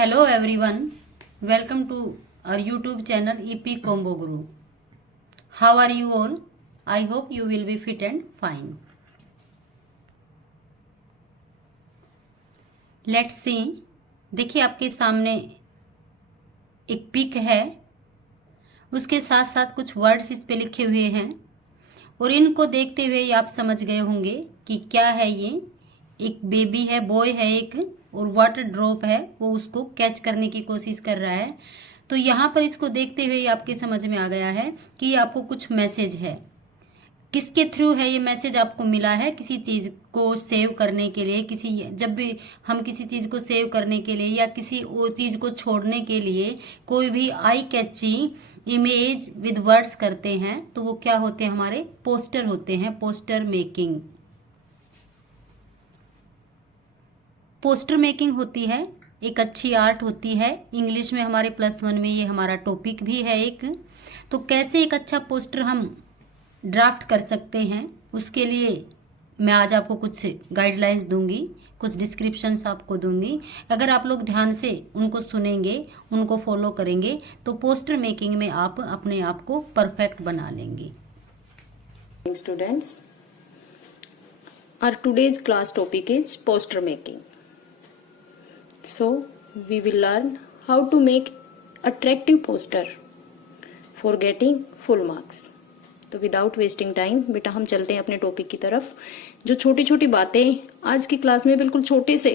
Hello everyone, welcome to our YouTube channel EP Combo Guru. How are you all? I hope you will be fit and fine. Let's see. देखिए आपके सामने एक pick है, उसके साथ साथ कुछ वर्ड्स इस पे लिखे हुए हैं और इनको देखते हुए आप समझ गए होंगे कि क्या है ये। एक बेबी है, बॉय है एक, और वाटर ड्रॉप है, वो उसको कैच करने की कोशिश कर रहा है। तो यहाँ पर इसको देखते हुए आपके समझ में आ गया है कि ये आपको कुछ मैसेज है। किसके थ्रू है ये मैसेज आपको मिला है? किसी चीज़ को सेव करने के लिए, जब भी हम किसी चीज़ को सेव करने के लिए या किसी वो चीज़ को छोड़ने के लिए कोई भी आई कैची इमेज विद वर्ड्स करते हैं तो वो क्या होते हैं? हमारे पोस्टर होते हैं। पोस्टर मेकिंग होती है, एक अच्छी आर्ट होती है। इंग्लिश में हमारे +1 में ये हमारा टॉपिक भी है एक। तो कैसे एक अच्छा पोस्टर हम ड्राफ्ट कर सकते हैं, उसके लिए मैं आज आपको कुछ गाइडलाइंस दूंगी, कुछ डिस्क्रिप्शंस आपको दूंगी। अगर आप लोग ध्यान से उनको सुनेंगे, उनको फॉलो करेंगे तो पोस्टर मेकिंग में आप अपने आप को परफेक्ट बना लेंगे। Students, our today's class topic is poster making. So we will learn how to make attractive poster for getting full marks. तो विदाउट वेस्टिंग टाइम बेटा हम चलते हैं अपने टॉपिक की तरफ। जो छोटी छोटी बातें आज की क्लास में बिल्कुल छोटे से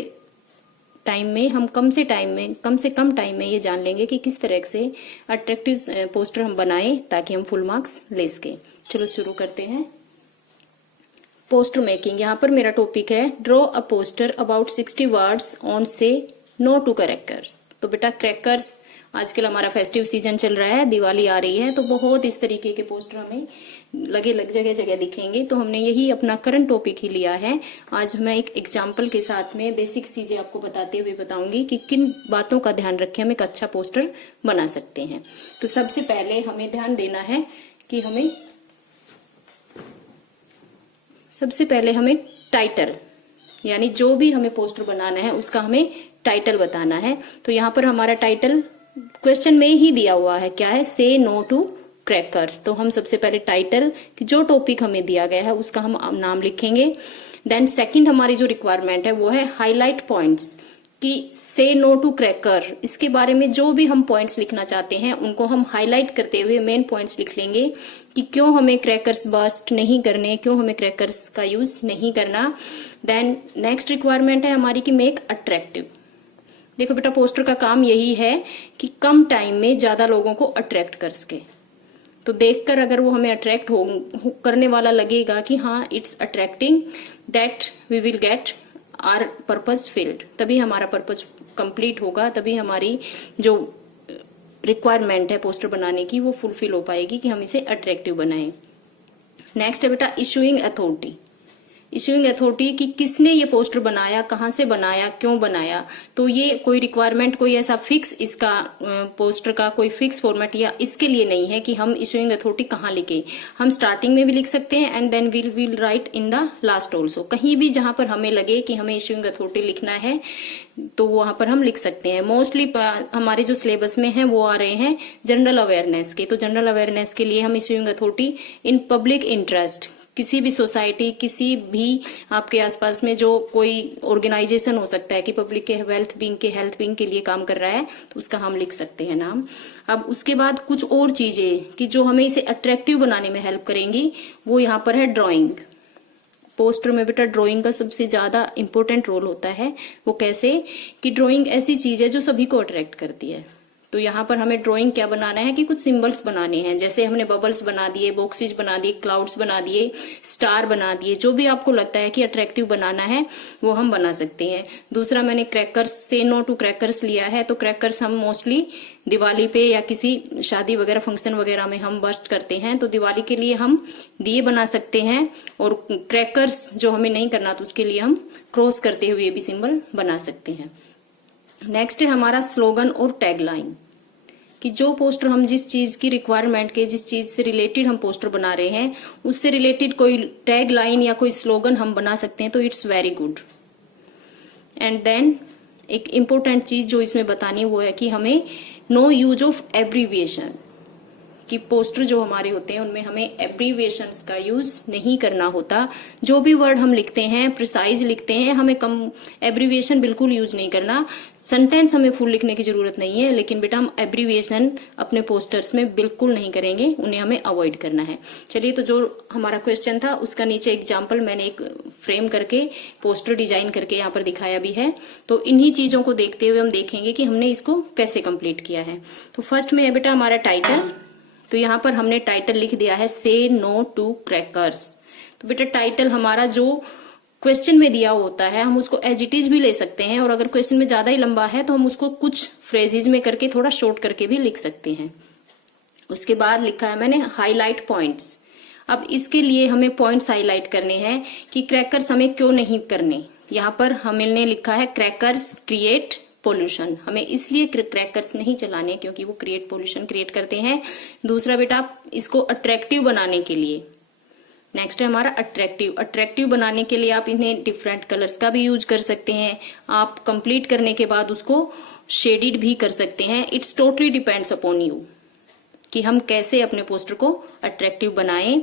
टाइम में हम कम से कम टाइम में ये जान लेंगे कि किस तरह से अट्रैक्टिव पोस्टर हम बनाएं ताकि हम फुल मार्क्स ले सकें। चलो शुरू करते हैं। पोस्टर मेकिंग, यहाँ पर मेरा टॉपिक है draw a poster about 60 words on से नो टू क्रैकर्स। तो बेटा क्रैकर्स आजकल हमारा फेस्टिव सीजन चल रहा है, दिवाली आ रही है, तो बहुत इस तरीके के पोस्टर हमें जगह जगह दिखेंगे। तो हमने यही अपना करंट टॉपिक ही लिया है। आज मैं एक एग्जाम्पल के साथ में बेसिक चीजें आपको बताते हुए बताऊंगी कि किन बातों का ध्यान रखें हम एक अच्छा पोस्टर बना सकते हैं। तो सबसे पहले हमें ध्यान देना है कि हमें टाइटल, यानी जो भी हमें पोस्टर बनाना है उसका हमें टाइटल बताना है। तो यहाँ पर हमारा टाइटल क्वेश्चन में ही दिया हुआ है, क्या है? से नो टू क्रैकर्स। तो हम सबसे पहले टाइटल कि जो टॉपिक हमें दिया गया है उसका हम नाम लिखेंगे। देन सेकंड हमारी जो रिक्वायरमेंट है वो है हाईलाइट पॉइंट्स, कि से नो टू क्रैकर, इसके बारे में जो भी हम पॉइंट्स लिखना चाहते हैं उनको हम हाईलाइट करते हुए मेन पॉइंट्स लिख लेंगे कि क्यों हमें क्रैकर्स बर्स्ट नहीं करने, क्यों हमें क्रैकर्स का यूज नहीं करना। देन नेक्स्ट रिक्वायरमेंट है हमारी कि मेक अट्रैक्टिव। देखो बेटा पोस्टर का काम यही है कि कम टाइम में ज्यादा लोगों को अट्रैक्ट कर सके। तो देखकर अगर वो हमें अट्रैक्ट करने वाला लगेगा कि हाँ it's attracting, that we will get our purpose filled, तभी हमारा पर्पज कंप्लीट होगा, तभी हमारी जो रिक्वायरमेंट है पोस्टर बनाने की वो फुलफिल हो पाएगी कि हम इसे अट्रैक्टिव बनाएं। नेक्स्ट है बेटा इशूइंग अथॉरिटी। इशूइंग अथॉरिटी कि किसने ये पोस्टर बनाया, कहाँ से बनाया, क्यों बनाया। तो ये कोई रिक्वायरमेंट, कोई ऐसा फिक्स इसका पोस्टर का कोई फिक्स फॉर्मेट या इसके लिए नहीं है कि हम इशूइंग अथॉरिटी कहाँ लिखें। हम स्टार्टिंग में भी लिख सकते हैं and then will write in the last also. कहीं भी जहां पर हमें लगे कि हमें इशूइंग अथॉरिटी लिखना है तो वहां पर हम लिख सकते हैं। मोस्टली हमारे जो सिलेबस में है वो आ रहे हैं जनरल अवेयरनेस के। तो जनरल अवेयरनेस के लिए हम issuing authority in public interest, किसी भी सोसाइटी, किसी भी आपके आसपास में जो कोई ऑर्गेनाइजेशन हो सकता है कि पब्लिक के हेल्थ विंग के लिए काम कर रहा है, तो उसका हम लिख सकते हैं नाम। अब उसके बाद कुछ और चीजें कि जो हमें इसे अट्रैक्टिव बनाने में हेल्प करेंगी, वो यहाँ पर है ड्राइंग। पोस्टर में बेटा ड्राइंग का सबसे ज्यादा इंपॉर्टेंट रोल होता है। वो कैसे कि ड्राइंग ऐसी चीज है जो सभी को अट्रैक्ट करती है। तो यहाँ पर हमें ड्राइंग क्या बनाना है कि कुछ सिंबल्स बनाने हैं, जैसे हमने बबल्स बना दिए, बॉक्सेज बना दिए, क्लाउड्स बना दिए, स्टार बना दिए। जो भी आपको लगता है कि अट्रैक्टिव बनाना है वो हम बना सकते हैं। दूसरा मैंने क्रैकर्स, से नो टू क्रैकर्स लिया है। तो क्रैकर्स हम मोस्टली दिवाली पे या किसी शादी वगैरह फंक्शन वगैरह में हम बर्स्ट करते हैं, तो दिवाली के लिए हम दिए बना सकते हैं। और क्रैकर्स जो हमें नहीं करना तो उसके लिए हम क्रॉस करते हुए भी सिंबल बना सकते हैं। नेक्स्ट है हमारा स्लोगन और टैगलाइन, कि जो पोस्टर हम जिस चीज की रिक्वायरमेंट के, जिस चीज से रिलेटेड हम पोस्टर बना रहे हैं उससे रिलेटेड कोई टैग लाइन या कोई स्लोगन हम बना सकते हैं, तो it's very good. And then एक इम्पोर्टेंट चीज जो इसमें बतानी है वो है कि हमें नो यूज ऑफ एब्रीविएशन, कि पोस्टर जो हमारे होते हैं उनमें हमें एब्रीविएशंस का यूज नहीं करना होता। जो भी वर्ड हम लिखते हैं प्रिसाइज लिखते हैं, हमें कम एब्रीविएशन बिल्कुल यूज नहीं करना। सेंटेंस हमें फुल लिखने की जरूरत नहीं है, लेकिन बेटा हम एब्रीविएशन अपने पोस्टर्स में बिल्कुल नहीं करेंगे, उन्हें हमें अवॉइड करना है। चलिए, तो जो हमारा क्वेश्चन था उसका नीचे एग्जाम्पल मैंने एक फ्रेम करके पोस्टर डिजाइन करके यहाँ पर दिखाया भी है। तो इन्हीं चीजों को देखते हुए हम देखेंगे कि हमने इसको कैसे कंप्लीट किया है। तो फर्स्ट में है बेटा हमारा टाइटल। तो यहाँ पर हमने टाइटल लिख दिया है से नो टू क्रैकर्स। तो बेटा टाइटल हमारा जो क्वेश्चन में दिया होता है हम उसको एज इट इज भी ले सकते हैं, और अगर क्वेश्चन में ज्यादा ही लंबा है तो हम उसको कुछ फ्रेजेज में करके थोड़ा शॉर्ट करके भी लिख सकते हैं। उसके बाद लिखा है मैंने हाईलाइट पॉइंट्स। अब इसके लिए हमें पॉइंट्स हाईलाइट करने हैं कि क्रैकर्स हमें क्यों नहीं करने। यहाँ पर हमने लिखा है क्रैकर्स क्रिएट पोल्यूशन, हमें इसलिए क्रैकर्स नहीं चलाने क्योंकि वो क्रिएट पोल्यूशन क्रिएट करते हैं। दूसरा बेटा इसको अट्रैक्टिव बनाने के लिए, नेक्स्ट है हमारा अट्रैक्टिव बनाने के लिए आप इन्हें डिफरेंट कलर्स का भी यूज कर सकते हैं। आप कंप्लीट करने के बाद उसको शेडिड भी कर सकते हैं। It's totally depends upon you कि हम कैसे अपने पोस्टर को अट्रैक्टिव बनाएं।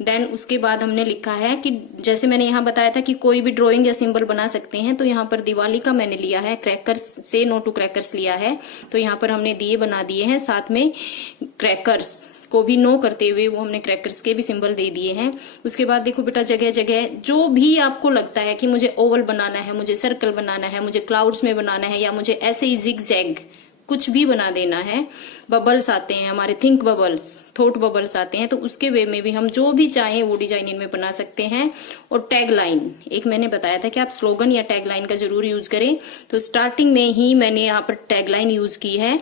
देन उसके बाद हमने लिखा है कि जैसे मैंने यहाँ बताया था कि कोई भी ड्राइंग या सिंबल बना सकते हैं, तो यहाँ पर दिवाली का मैंने लिया है, क्रैकर्स से नो टू क्रैकर्स लिया है। तो यहाँ पर हमने दिए बना दिए हैं, साथ में क्रैकर्स को भी नो करते हुए वो हमने क्रैकर्स के भी सिंबल दे दिए हैं। उसके बाद देखो बेटा जगह जगह जो भी आपको लगता है कि मुझे ओवल बनाना है, मुझे सर्कल बनाना है, मुझे क्लाउड्स में बनाना है, या मुझे ऐसे ही जिग जैग कुछ भी बना देना है, बबल्स आते हैं हमारे, थिंक बबल्स, थॉट बबल्स आते हैं, तो उसके वे में भी हम जो भी चाहें वो डिजाइन इनमें बना सकते हैं। और टैग लाइन, एक मैंने बताया था कि आप स्लोगन या टैग लाइन का जरूर यूज करें, तो स्टार्टिंग में ही मैंने यहाँ पर टैग लाइन यूज की है,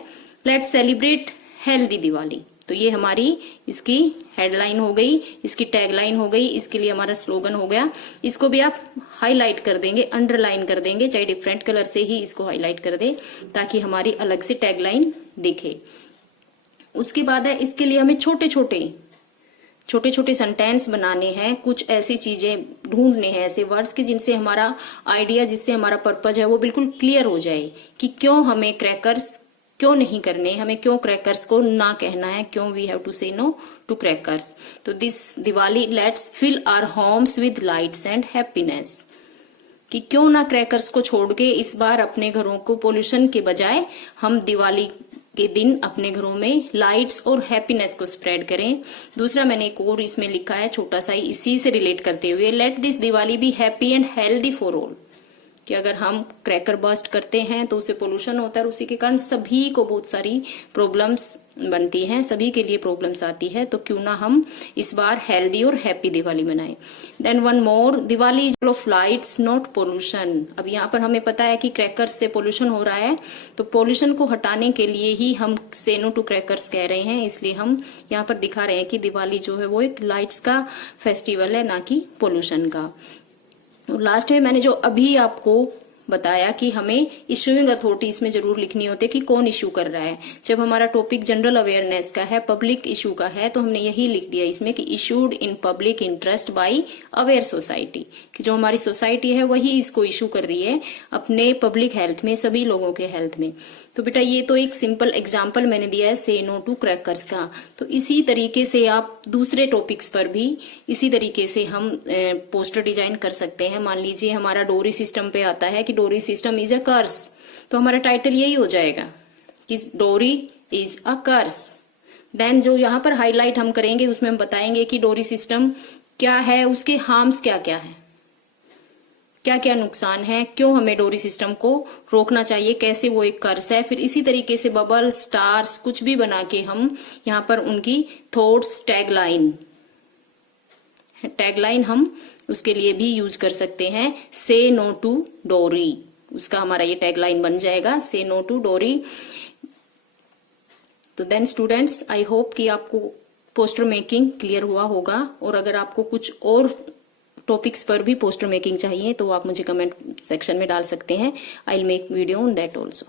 लेट्स सेलिब्रेट हेल्दी दिवाली। तो ये हमारी इसकी हेडलाइन हो गई, इसकी टैगलाइन हो गई, इसके लिए हमारा स्लोगन हो गया। इसको भी आप हाईलाइट कर देंगे, अंडरलाइन कर देंगे, चाहे डिफरेंट कलर से ही इसको हाईलाइट कर दे ताकि हमारी अलग से टैगलाइन दिखे। उसके बाद है इसके लिए हमें छोटे छोटे सेंटेंस बनाने हैं, कुछ ऐसी चीजें ढूंढने हैं, ऐसे वर्ड्स के जिनसे हमारा आइडिया, जिससे हमारा पर्पज है वो बिल्कुल क्लियर हो जाए कि क्यों हमें क्रैकर्स क्यों नहीं करने, हमें क्यों क्रैकर्स को ना कहना है, क्यों we have to say no to crackers. तो this Diwali let's fill our homes with lights and happiness, कि क्यों ना क्रैकर्स को छोड़ के इस बार अपने घरों को पोल्यूशन के बजाय हम दिवाली के दिन अपने घरों में लाइट्स और हैप्पीनेस को स्प्रेड करें। दूसरा मैंने एक और इसमें लिखा है छोटा सा ही, इसी से रिलेट करते हुए, let this Diwali be happy and healthy for all, कि अगर हम क्रैकर बर्स्ट करते हैं तो उससे पोल्यूशन होता है, और उसी के कारण सभी को बहुत सारी प्रॉब्लम्स बनती हैं, सभी के लिए प्रॉब्लम्स आती है, तो क्यों ना हम इस बार हेल्दी और हैप्पी दिवाली मनाएं। Then one more, Diwali is full of lights not pollution. अब यहाँ पर हमें पता है कि क्रैकर्स से पोल्यूशन हो रहा है, तो पोल्यूशन को हटाने के लिए ही हम से नो टू क्रैकर्स कह रहे हैं, इसलिए हम यहाँ पर दिखा रहे हैं कि दिवाली जो है वो एक लाइट्स का फेस्टिवल है, ना कि पोल्यूशन का। लास्ट में मैंने जो अभी आपको बताया कि हमें इश्यूइंग अथॉरिटी इसमें जरूर लिखनी होती है कि कौन इश्यू कर रहा है। जब हमारा टॉपिक जनरल अवेयरनेस का है, पब्लिक इश्यू का है, तो हमने यही लिख दिया इसमें कि issued in public interest by aware society, कि जो हमारी सोसाइटी है वही इसको इशू कर रही है अपने पब्लिक हेल्थ में, सभी लोगों के हेल्थ में। तो बेटा ये तो एक सिंपल एग्जाम्पल मैंने दिया है से नो टू क्रैकर्स का। तो इसी तरीके से आप दूसरे टॉपिक्स पर भी इसी तरीके से हम पोस्टर डिजाइन कर सकते हैं। मान लीजिए हमारा डोरी सिस्टम पे आता है कि डोरी सिस्टम इज अ कर्स, तो हमारा टाइटल यही हो जाएगा कि डोरी इज अ कर्स। देन जो यहाँ पर हाईलाइट हम करेंगे उसमें हम बताएंगे कि डोरी सिस्टम क्या है, उसके हार्म्स क्या क्या है, क्या क्या नुकसान है, क्यों हमें डोरी सिस्टम को रोकना चाहिए, कैसे वो एक कर्स है। फिर इसी तरीके से बबल, स्टार्स कुछ भी बना के हम यहाँ पर उनकी थॉट्स, टैगलाइन हम उसके लिए भी यूज कर सकते हैं। से नो टू डोरी, उसका हमारा ये टैगलाइन बन जाएगा, से नो टू डोरी। तो देन स्टूडेंट्स, आई होप कि आपको पोस्टर मेकिंग क्लियर हुआ होगा, और अगर आपको कुछ और टॉपिक्स पर भी पोस्टर मेकिंग चाहिए तो आप मुझे कमेंट सेक्शन में डाल सकते हैं। I will make video on that also.